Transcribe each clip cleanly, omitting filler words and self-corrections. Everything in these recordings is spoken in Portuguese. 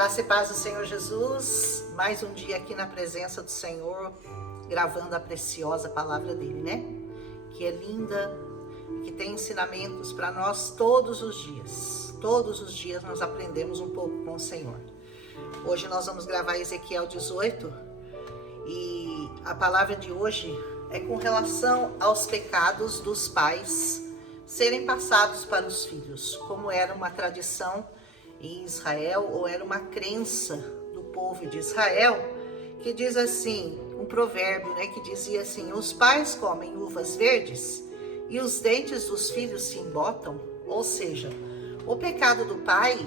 Graça e paz do Senhor Jesus, mais um dia aqui na presença do Senhor, gravando a preciosa palavra dele, né? Que é linda, que tem ensinamentos para nós todos os dias. Todos os dias nós aprendemos um pouco com o Senhor. Hoje nós vamos gravar Ezequiel 18 e a palavra de hoje é com relação aos pecados dos pais serem passados para os filhos, como era uma tradição em Israel, ou era uma crença do povo de Israel, que diz assim, um provérbio, né, que dizia assim: os pais comem uvas verdes e os dentes dos filhos se embotam. Ou seja, o pecado do pai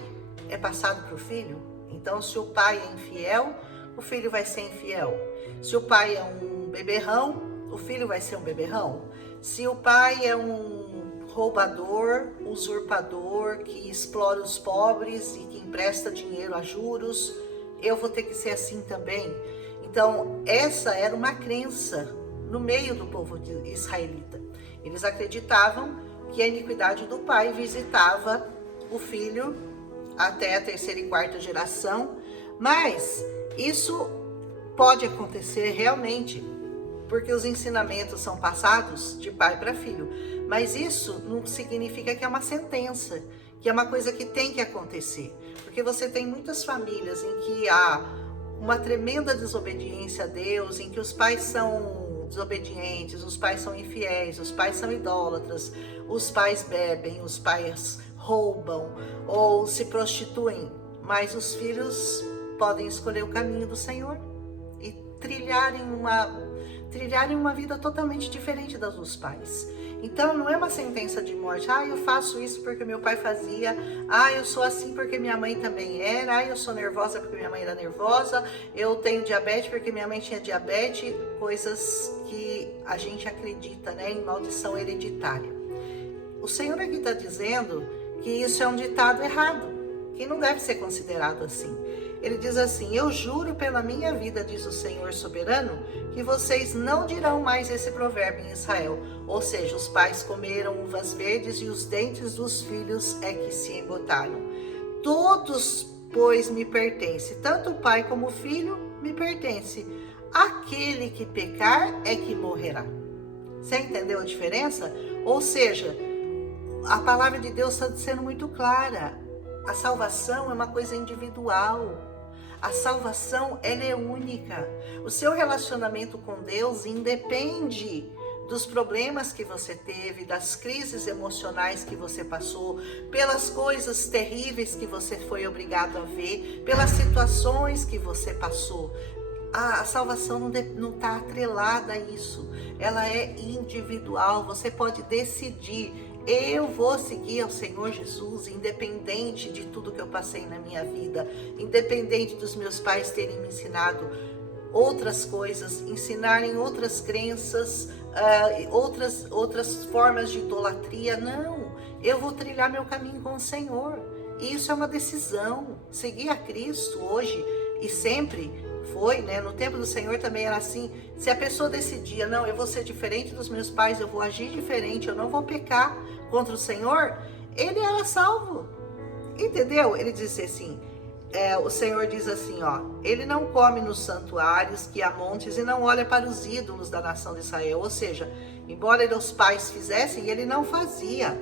é passado para o filho. Então, se o pai é infiel, o filho vai ser infiel. Se o pai é um beberrão, o filho vai ser um beberrão. Se o pai é um roubador, usurpador, que explora os pobres e que empresta dinheiro a juros, eu vou ter que ser assim também. Então, essa era uma crença no meio do povo israelita. Eles acreditavam que a iniquidade do pai visitava o filho até a terceira e quarta geração, mas isso pode acontecer realmente, porque os ensinamentos são passados de pai para filho. Mas isso não significa que é uma sentença, que é uma coisa que tem que acontecer. Porque você tem muitas famílias em que há uma tremenda desobediência a Deus, em que os pais são desobedientes, os pais são infiéis, os pais são idólatras, os pais bebem, os pais roubam ou se prostituem. Mas os filhos podem escolher o caminho do Senhor e trilharem uma vida totalmente diferente das dos pais. Então não é uma sentença de morte. Eu faço isso porque meu pai fazia. Eu sou assim porque minha mãe também era. Eu sou nervosa porque minha mãe era nervosa. Eu tenho diabetes porque minha mãe tinha diabetes. Coisas que a gente acredita, né, em maldição hereditária. O Senhor aqui está dizendo que isso é um ditado errado, que não deve ser considerado assim. Ele diz assim: eu juro pela minha vida, diz o Senhor soberano, que vocês não dirão mais esse provérbio em Israel. Ou seja, os pais comeram uvas verdes e os dentes dos filhos é que se embotaram. Todos, pois, me pertencem, tanto o pai como o filho me pertence. Aquele que pecar é que morrerá. Você entendeu a diferença? Ou seja, a palavra de Deus está sendo muito clara. A salvação é uma coisa individual. A salvação, ela é única. O seu relacionamento com Deus independe dos problemas que você teve, das crises emocionais que você passou, pelas coisas terríveis que você foi obrigado a ver, pelas situações que você passou. A salvação não está atrelada a isso. Ela é individual. Você pode decidir: eu vou seguir ao Senhor Jesus, independente de tudo que eu passei na minha vida, independente dos meus pais terem me ensinado outras coisas, ensinarem outras crenças, outras formas de idolatria. Não, eu vou trilhar meu caminho com o Senhor. E isso é uma decisão. Seguir a Cristo hoje e sempre foi, né? No tempo do Senhor também era assim. Se a pessoa decidia: não, eu vou ser diferente dos meus pais, eu vou agir diferente, eu não vou pecar contra o Senhor, ele era salvo. Entendeu? Ele disse assim, o Senhor diz assim, ele não come nos santuários que há montes e não olha para os ídolos da nação de Israel. Ou seja, embora os pais fizessem, ele não fazia.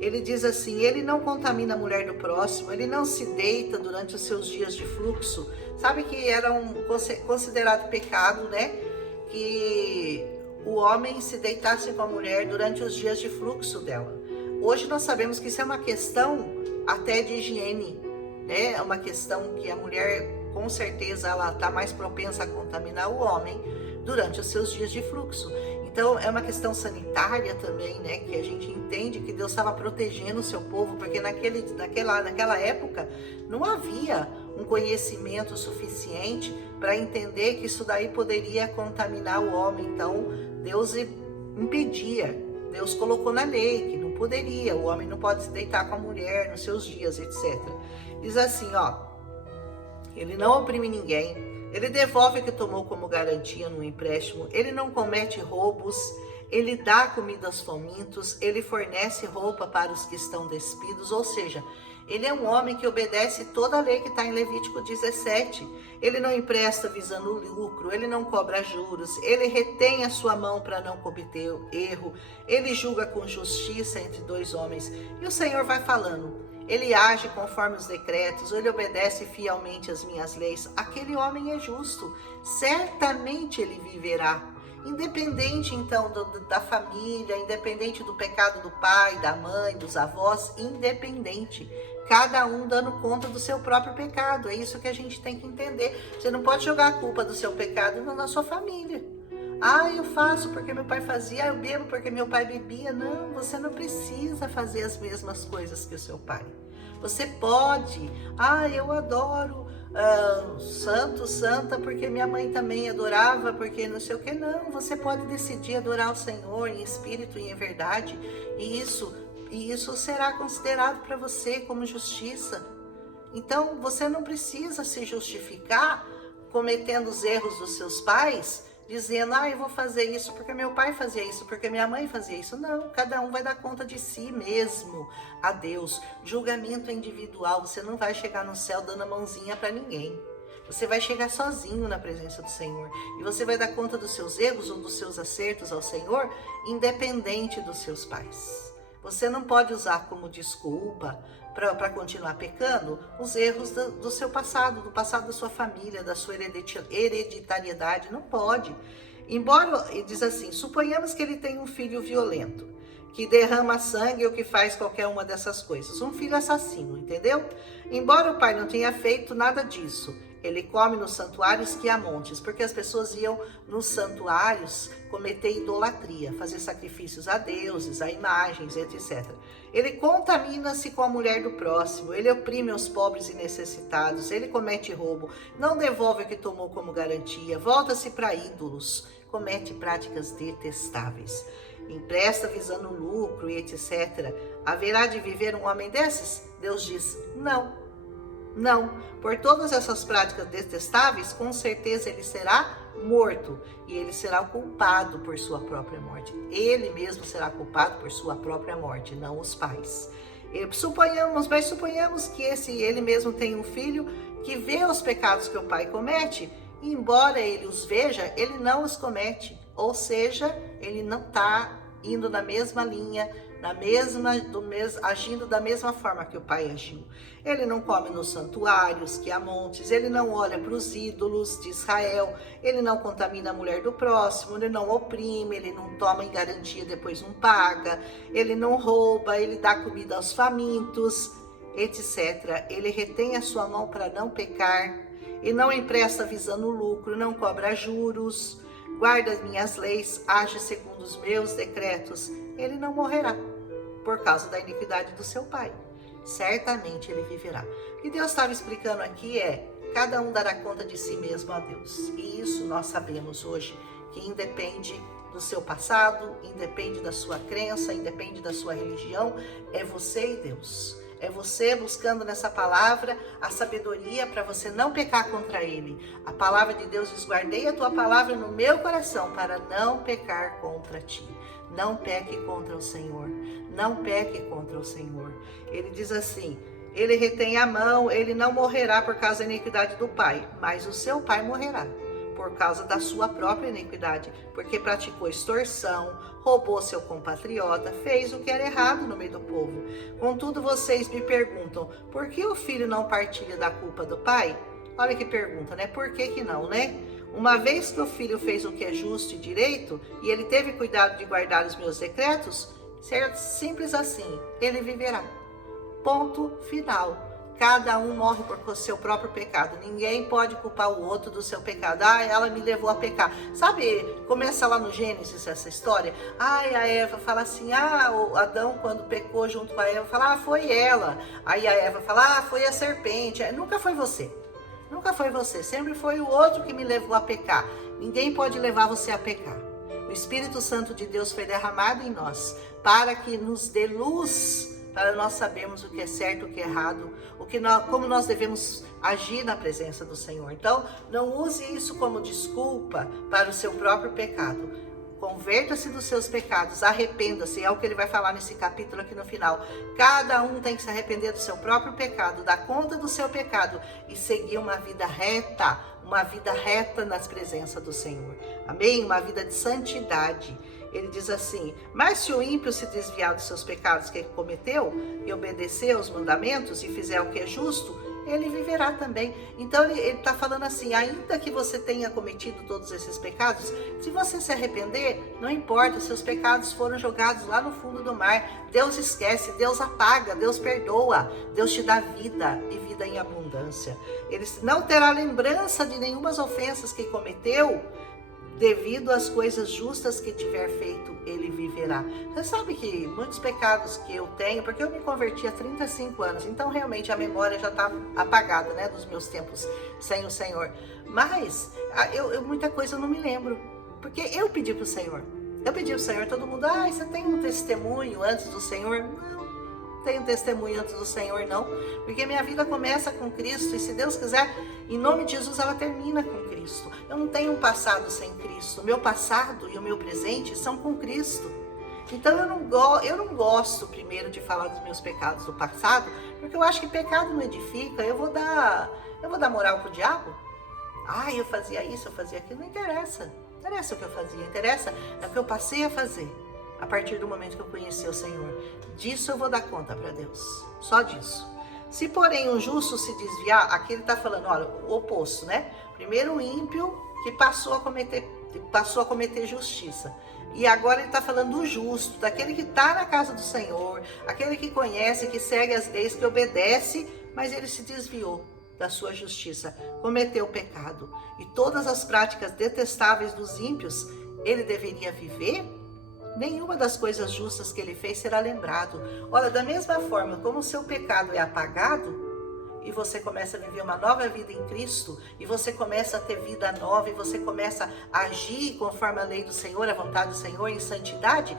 Ele diz assim: ele não contamina a mulher do próximo, ele não se deita durante os seus dias de fluxo. Sabe que era considerado pecado, né? Que o homem se deitasse com a mulher durante os dias de fluxo dela. Hoje nós sabemos que isso é uma questão até de higiene, né? É uma questão que a mulher, com certeza, ela está mais propensa a contaminar o homem durante os seus dias de fluxo. Então, é uma questão sanitária também, né? Que a gente entende que Deus estava protegendo o seu povo, porque naquela época não havia um conhecimento suficiente para entender que isso daí poderia contaminar o homem. Então, Deus impedia, Deus colocou na lei que não poderia, o homem não pode se deitar com a mulher nos seus dias, etc. Diz assim, ele não oprime ninguém, ele devolve o que tomou como garantia no empréstimo, ele não comete roubos, ele dá comida aos famintos, ele fornece roupa para os que estão despidos. Ou seja, Ele é um homem que obedece toda a lei que está em Levítico 17. Ele não empresta visando lucro, ele não cobra juros, ele retém a sua mão para não cometer erro, ele julga com justiça entre dois homens. E o Senhor vai falando, ele age conforme os decretos, ele obedece fielmente às minhas leis. Aquele homem é justo, certamente ele viverá. Independente então da família, independente do pecado do pai, da mãe, dos avós, independente. Cada um dando conta do seu próprio pecado. É isso que a gente tem que entender. Você não pode jogar a culpa do seu pecado na sua família. Ah, eu faço porque meu pai fazia, eu bebo porque meu pai bebia. Não, você não precisa fazer as mesmas coisas que o seu pai. Você pode. Ah, eu adoro santo, santa, porque minha mãe também adorava, porque não sei o que. Não, você pode decidir adorar o Senhor em espírito e em verdade. E isso será considerado para você como justiça. Então, você não precisa se justificar cometendo os erros dos seus pais, dizendo, eu vou fazer isso porque meu pai fazia isso, porque minha mãe fazia isso. Não, cada um vai dar conta de si mesmo a Deus. Julgamento individual, você não vai chegar no céu dando a mãozinha para ninguém. Você vai chegar sozinho na presença do Senhor. E você vai dar conta dos seus erros ou dos seus acertos ao Senhor, independente dos seus pais. Você não pode usar como desculpa para continuar pecando os erros do seu passado, do passado da sua família, da sua hereditariedade. Não pode. Embora, ele diz assim, suponhamos que ele tem um filho violento, que derrama sangue ou que faz qualquer uma dessas coisas. Um filho assassino, entendeu? Embora o pai não tenha feito nada disso, ele come nos santuários que há montes, porque as pessoas iam nos santuários cometer idolatria, fazer sacrifícios a deuses, a imagens, etc. Ele contamina-se com a mulher do próximo, ele oprime os pobres e necessitados, ele comete roubo, não devolve o que tomou como garantia, volta-se para ídolos, comete práticas detestáveis, empresta visando lucro e etc. Haverá de viver um homem desses? Deus diz, não. Não, por todas essas práticas detestáveis, com certeza ele será morto e ele será o culpado por sua própria morte. Ele mesmo será culpado por sua própria morte, não os pais. Suponhamos que ele mesmo tem um filho que vê os pecados que o pai comete, e embora ele os veja, ele não os comete. Ou seja, ele não está indo na mesma linha, agindo da mesma forma que o pai agiu. Ele não come nos santuários que há montes, ele não olha para os ídolos de Israel, ele não contamina a mulher do próximo, ele não oprime, ele não toma em garantia, depois não paga, ele não rouba, ele dá comida aos famintos, etc. Ele retém a sua mão para não pecar, e não empresta visando lucro, não cobra juros, guarda as minhas leis, age segundo os meus decretos. Ele não morrerá por causa da iniquidade do seu pai. Certamente ele viverá. O que Deus estava explicando aqui é, cada um dará conta de si mesmo a Deus. E isso nós sabemos hoje, que independe do seu passado, independe da sua crença, independe da sua religião, é você e Deus. É você buscando nessa palavra a sabedoria para você não pecar contra ele. A palavra de Deus diz, guardei a tua palavra no meu coração para não pecar contra ti. Não peque contra o Senhor. Não peque contra o Senhor. Ele diz assim, ele retém a mão, ele não morrerá por causa da iniquidade do pai, mas o seu pai morrerá por causa da sua própria iniquidade, porque praticou extorsão, roubou seu compatriota, fez o que era errado no meio do povo. Contudo, vocês me perguntam, por que o filho não partilha da culpa do pai? Olha que pergunta, né? Por que não, né? Uma vez que o filho fez o que é justo e direito, e ele teve cuidado de guardar os meus decretos, simples assim, ele viverá. Ponto final. Cada um morre por seu próprio pecado. Ninguém pode culpar o outro do seu pecado. Ela me levou a pecar. Sabe, começa lá no Gênesis essa história. A Eva fala assim, o Adão quando pecou junto com a Eva, fala, foi ela. Aí a Eva fala, foi a serpente. Nunca foi você. Nunca foi você. Sempre foi o outro que me levou a pecar. Ninguém pode levar você a pecar. O Espírito Santo de Deus foi derramado em nós para que nos dê luz, para nós sabermos o que é certo, o que é errado, como nós devemos agir na presença do Senhor. Então, não use isso como desculpa para o seu próprio pecado. converta-se dos seus pecados, arrependa-se, é o que ele vai falar nesse capítulo aqui no final. Cada um tem que se arrepender do seu próprio pecado, dar conta do seu pecado e seguir uma vida reta nas presenças do Senhor. Amém? Uma vida de santidade. Ele diz assim: mas se o ímpio se desviar dos seus pecados que ele cometeu e obedecer aos mandamentos e fizer o que é justo, ele viverá também. Então ele está falando assim, ainda que você tenha cometido todos esses pecados, se você se arrepender, não importa, seus pecados foram jogados lá no fundo do mar. Deus esquece, Deus apaga, Deus perdoa, Deus te dá vida e vida em abundância. Ele não terá lembrança de nenhumas ofensas que cometeu, devido às coisas justas que tiver feito, ele viverá. Você sabe que muitos pecados que eu tenho, porque eu me converti há 35 anos, então realmente a memória já está apagada, né, dos meus tempos sem o Senhor. Mas muita coisa eu não me lembro, porque eu pedi para o Senhor. Eu pedi para o Senhor, todo mundo, você tem um testemunho antes do Senhor? Não tenho testemunho antes do Senhor, não, porque minha vida começa com Cristo e, se Deus quiser, em nome de Jesus, ela termina com Cristo. Eu não tenho um passado sem Cristo. O meu passado e o meu presente são com Cristo. Então eu não gosto primeiro de falar dos meus pecados do passado, porque eu acho que pecado não edifica. Eu vou dar moral pro diabo? Eu fazia isso, eu fazia aquilo. Não interessa. Não interessa o que eu fazia. Interessa é o que eu passei a fazer a partir do momento que eu conheci o Senhor. Disso eu vou dar conta para Deus. Só disso. Se, porém, um justo se desviar, aqui ele está falando, olha, o oposto, né? Primeiro o ímpio que passou a cometer justiça. E agora ele está falando do justo, daquele que está na casa do Senhor, aquele que conhece, que segue as leis, que obedece, mas ele se desviou da sua justiça, cometeu pecado. E todas as práticas detestáveis dos ímpios, ele deveria viver? Nenhuma das coisas justas que ele fez será lembrado. Olha, da mesma forma como o seu pecado é apagado, e você começa a viver uma nova vida em Cristo, e você começa a ter vida nova, e você começa a agir conforme a lei do Senhor, a vontade do Senhor, em santidade,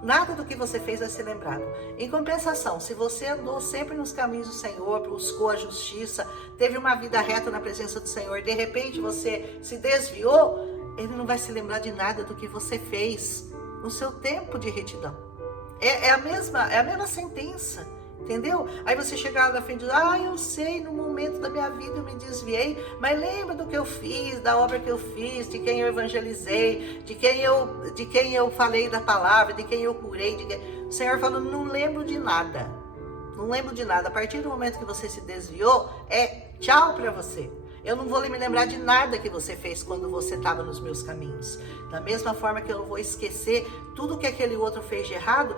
nada do que você fez vai ser lembrado. Em compensação, se você andou sempre nos caminhos do Senhor, buscou a justiça, teve uma vida reta na presença do Senhor, de repente você se desviou, ele não vai se lembrar de nada do que você fez no seu tempo de retidão. É a mesma sentença, entendeu? Aí você chega lá na frente e diz, eu sei, no momento da minha vida eu me desviei, mas lembra do que eu fiz, da obra que eu fiz, de quem eu evangelizei, de quem eu falei da palavra, de quem eu curei. O Senhor falou, não lembro de nada. Não lembro de nada. A partir do momento que você se desviou, tchau para você. Eu não vou me lembrar de nada que você fez quando você estava nos meus caminhos. Da mesma forma que eu não vou esquecer tudo que aquele outro fez de errado.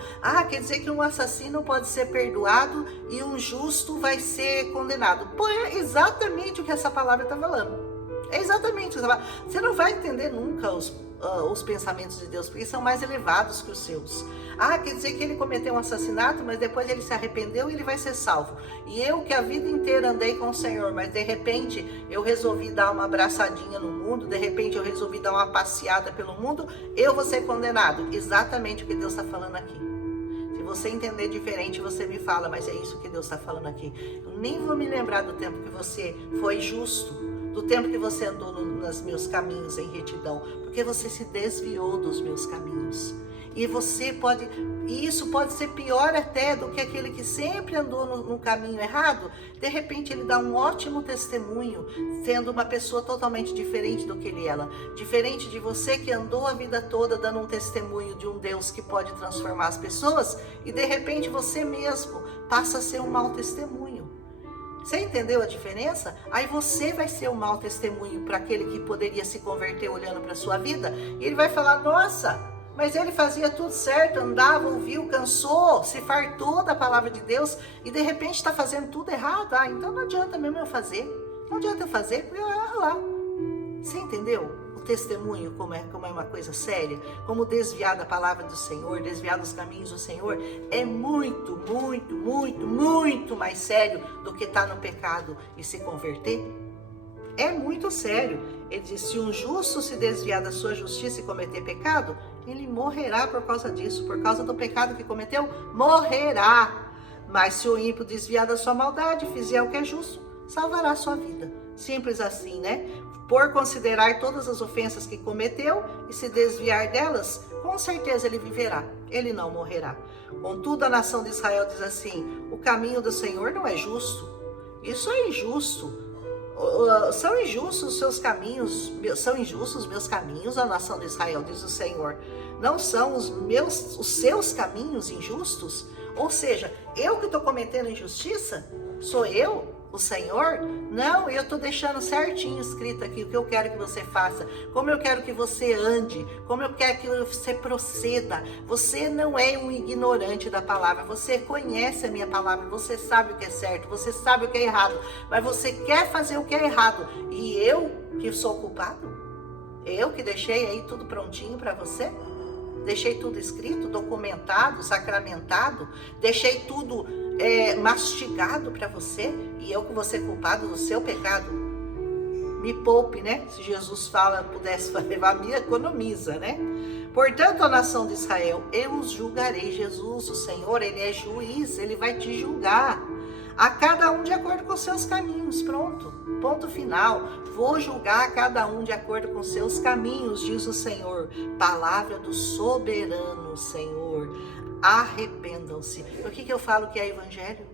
Quer dizer que um assassino pode ser perdoado e um justo vai ser condenado. Pô, é exatamente o que essa palavra está falando. É exatamente o que essa palavra. Você não vai entender nunca os pensamentos de Deus, porque são mais elevados que os seus. Quer dizer que ele cometeu um assassinato, mas depois ele se arrependeu e ele vai ser salvo. E eu que a vida inteira andei com o Senhor, mas de repente eu resolvi dar uma abraçadinha no mundo, de repente eu resolvi dar uma passeada pelo mundo, eu vou ser condenado. Exatamente o que Deus está falando aqui. Se você entender diferente, você me fala, mas é isso que Deus está falando aqui. Eu nem vou me lembrar do tempo que você foi justo, do tempo que você andou nos meus caminhos em retidão, porque você se desviou dos meus caminhos. E isso pode ser pior até do que aquele que sempre andou no caminho errado. De repente ele dá um ótimo testemunho, sendo uma pessoa totalmente diferente do que ele era. Diferente de você que andou a vida toda dando um testemunho de um Deus que pode transformar as pessoas, e de repente você mesmo passa a ser um mau testemunho. Você entendeu a diferença? Aí você vai ser um mau testemunho para aquele que poderia se converter olhando para a sua vida, e ele vai falar, nossa, mas ele fazia tudo certo, andava, ouviu, cansou, se fartou da palavra de Deus, e de repente está fazendo tudo errado. Então não adianta mesmo eu fazer. Não adianta eu fazer, porque lá. Você entendeu o testemunho, como é uma coisa séria? Como desviar da palavra do Senhor, desviar dos caminhos do Senhor, é muito, muito, muito, muito mais sério do que estar no pecado e se converter. É muito sério. Ele diz, se um justo se desviar da sua justiça e cometer pecado, ele morrerá por causa disso, por causa do pecado que cometeu, morrerá. Mas se o ímpio desviar da sua maldade, fizer o que é justo, salvará a sua vida. Simples assim, né? Por considerar todas as ofensas que cometeu e se desviar delas, com certeza ele viverá, ele não morrerá. Contudo, a nação de Israel diz assim: o caminho do Senhor não é justo. Isso é injusto. São injustos os seus caminhos, são injustos os meus caminhos, a nação de Israel, diz o Senhor. Não são os seus caminhos injustos? Ou seja, eu que estou cometendo injustiça? Sou eu, o Senhor? Não, eu estou deixando certinho escrito aqui o que eu quero que você faça, como eu quero que você ande, como eu quero que você proceda. Você não é um ignorante da palavra, você conhece a minha palavra, você sabe o que é certo, você sabe o que é errado, mas você quer fazer o que é errado. E eu que sou culpado? Eu que deixei aí tudo prontinho para você? Deixei tudo escrito, documentado, sacramentado, deixei tudo mastigado para você, e eu que vou ser culpado do seu pecado? Me poupe, né? Se Jesus fala, pudesse levar, me economiza, né? Portanto, a nação de Israel, eu os julgarei. Jesus, o Senhor, ele é juiz, ele vai te julgar. A cada um de acordo com seus caminhos, pronto, ponto final. Vou julgar a cada um de acordo com seus caminhos, diz o Senhor. Palavra do soberano Senhor. Arrependam-se. O que eu falo que é evangelho?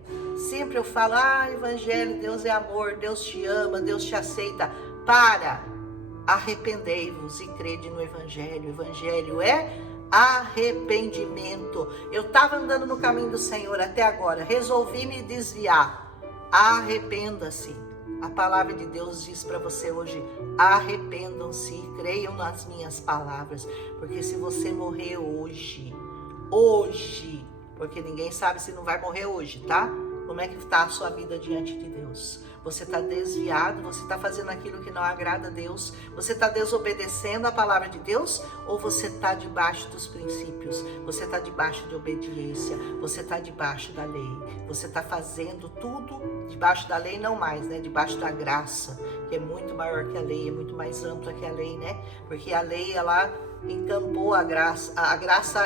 Sempre eu falo, evangelho, Deus é amor, Deus te ama, Deus te aceita. Arrependei-vos e crede no evangelho. Evangelho é arrependimento. Eu estava andando no caminho do Senhor até agora, resolvi me desviar. Arrependa-se. A palavra de Deus diz para você hoje: arrependam-se e creiam nas minhas palavras, porque se você morrer hoje, porque ninguém sabe se não vai morrer hoje, tá? Como é que está a sua vida diante de Deus? Você está desviado, você está fazendo aquilo que não agrada a Deus, você está desobedecendo a palavra de Deus, ou você está debaixo dos princípios, você está debaixo de obediência, você está debaixo da lei, você está fazendo tudo debaixo da lei, não mais, né? Debaixo da graça, que é muito maior que a lei, é muito mais ampla que a lei, né? Porque a lei, ela encampou a graça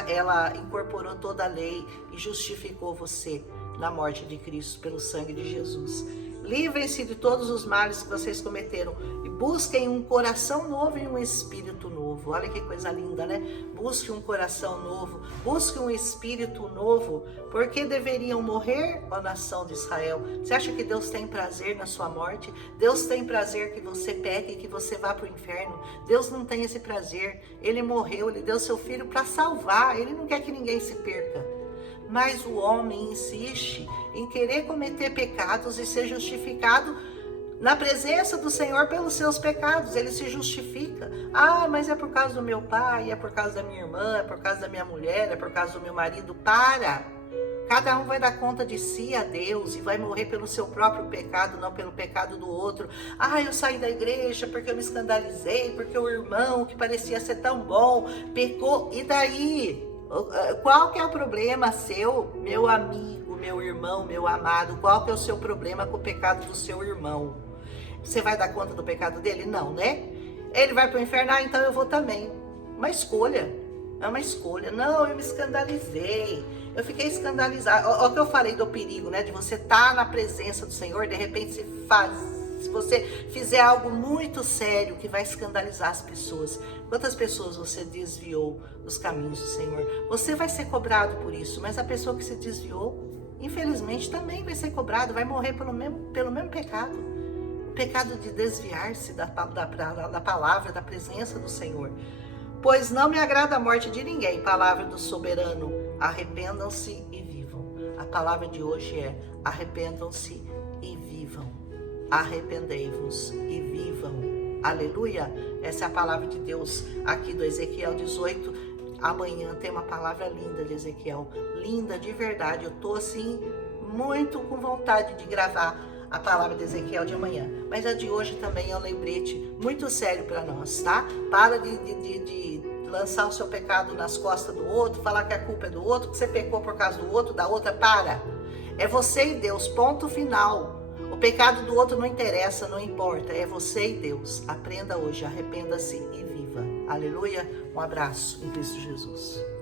ela incorporou toda a lei e justificou você na morte de Cristo pelo sangue de Jesus. Livrem-se de todos os males que vocês cometeram e busquem um coração novo e um espírito novo. Olha que coisa linda, né? Busque um coração novo, busque um espírito novo. Por que deveriam morrer, ó nação de Israel? Você acha que Deus tem prazer na sua morte? Deus tem prazer que você peque e que você vá para o inferno? Deus não tem esse prazer. Ele morreu, ele deu seu filho para salvar. Ele não quer que ninguém se perca. Mas o homem insiste em querer cometer pecados e ser justificado na presença do Senhor pelos seus pecados. Ele se justifica. Mas é por causa do meu pai, é por causa da minha irmã, é por causa da minha mulher, é por causa do meu marido. Cada um vai dar conta de si a Deus e vai morrer pelo seu próprio pecado, não pelo pecado do outro. Eu saí da igreja porque eu me escandalizei, porque o irmão que parecia ser tão bom pecou. E daí? Qual que é o problema seu, meu amigo, meu irmão, meu amado? Qual que é o seu problema com o pecado do seu irmão? Você vai dar conta do pecado dele? Não, né? Ele vai para o inferno? Então eu vou também. Uma escolha. É uma escolha. Não, eu me escandalizei. Eu fiquei escandalizada. Olha o que eu falei do perigo, né? De você estar na presença do Senhor, de repente se você fizer algo muito sério que vai escandalizar as pessoas. Quantas pessoas você desviou dos caminhos do Senhor? Você vai ser cobrado por isso, mas a pessoa que se desviou, infelizmente, também vai ser cobrado, vai morrer pelo mesmo pecado. O pecado de desviar-se da palavra, da presença do Senhor. Pois não me agrada a morte de ninguém, palavra do soberano. Arrependam-se e vivam. A palavra de hoje é: arrependam-se e vivam. Arrependei-vos e vivam. Aleluia. Essa é a palavra de Deus aqui do Ezequiel 18. Amanhã tem uma palavra linda de Ezequiel, linda de verdade. Eu tô assim muito com vontade de gravar a palavra de Ezequiel de amanhã, mas a de hoje também é um lembrete muito sério para nós, tá? Para de lançar o seu pecado nas costas do outro, falar que a culpa é do outro, que você pecou por causa do outro, da outra. É você e Deus, ponto final. O pecado do outro não interessa, não importa, é você e Deus. Aprenda hoje, arrependa-se e viva. Aleluia, um abraço em Cristo Jesus.